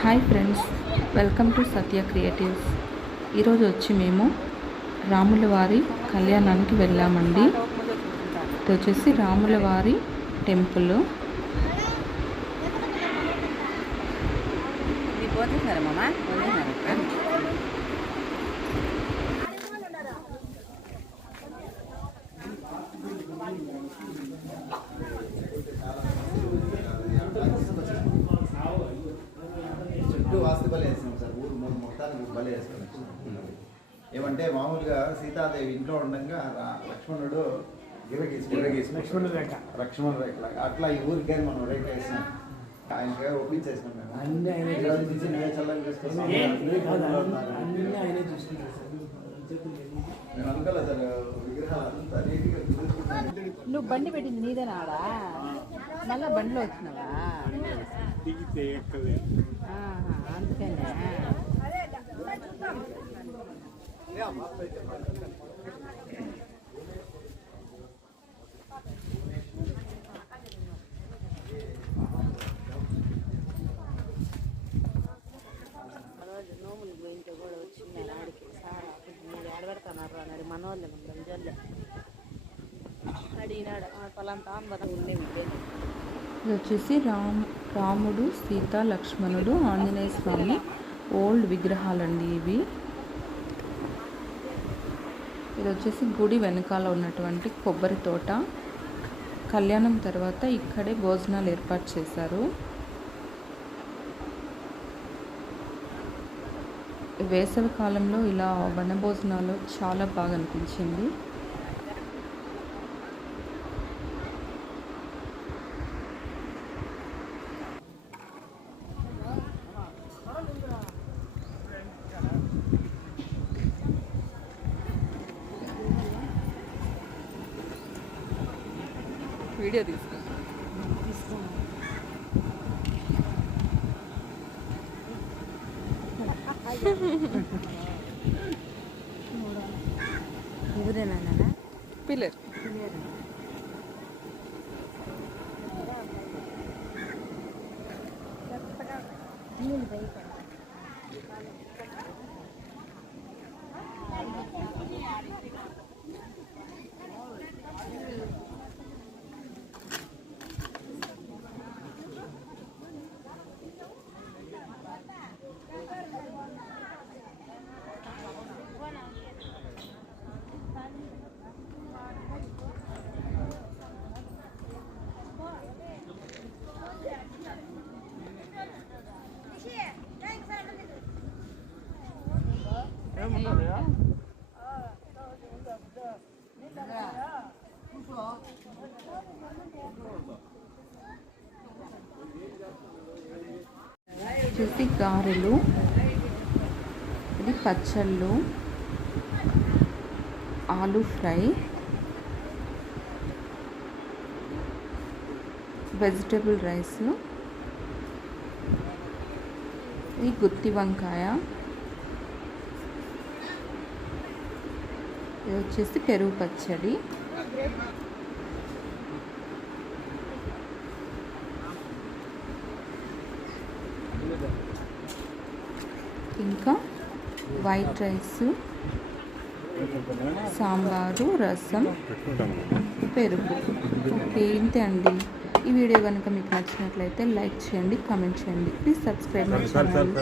Hi friends welcome to Satya creatives ఈరోజు వచ్చి మేము రాముల వారి కళ్యాణానికి వెళ్ళామండి ఇది వచ్చేసి రాముల వారి టెంపుల్ Thank you. వాస్తు బలి వేస్తున్నాం సార్. ఊరు మొత్తానికి బలి వేస్తున్నాం ఏమంటే మామూలుగా సీతాదేవి ఇంట్లో ఉండగా లక్ష్మణుడు లక్ష్మణ రేఖ. లక్ష్మణ రేఖ. అట్లా ఈ ఊరికే మనం రేఖ వేసినాం ఆయన ఒప్పించేసినాం మేము అన్ని ఆయనే నువ్వే చల్లగా చేసుకొస్తాం. అన్ని ఆయనే చూసుకుంటారు సార్. చేతులు లేదు. నేను అనుకోలేదు సార్ విగ్రహాలు అంతా నీట్గా కుదుర్చుకున్నాను. నువ్వు బండి పెట్టింది నీదేనా ఆడా? మళ్ళా బండిలో వచ్చినావా? అందుకనే అన్నాడు మన వాళ్ళే మన రంజాన్లే అడిగినాడు "ఆ, పలాంతా బలం ఉండేవి ఇది వచ్చేసి రామ్ రాముడు సీత లక్ష్మణుడు ఆంజనేయ స్వామి ఓల్డ్ విగ్రహాలండి ఇవి. ఇది వచ్చేసి గుడి వెనకాల ఉన్నటువంటి కొబ్బరి తోట. కళ్యాణం తర్వాత ఇక్కడే భోజనాలు ఏర్పాటు చేశారు. వేసవి కాలంలో ఇలా వనభోజనాలు చాలా బాగా అనిపించింది. వీడియో తీసుకో ఊరేనా పిల్లర్ వచ్చేసి గారెలు ఇది పచ్చళ్ళు ఆలు ఫ్రై వెజిటబుల్ రైస్ ఇది గుత్తి వంకాయ ఇది వచ్చేసి పెరుగు పచ్చడి. ఇంకా వైట్ రైస్ సాంబారు రసం పెరుగు. ఓకే ఇంతే అండి. ఈ వీడియో కనుక మీకు నచ్చినట్లయితే లైక్ చేయండి కామెంట్ చేయండి. Please subscribe my channel.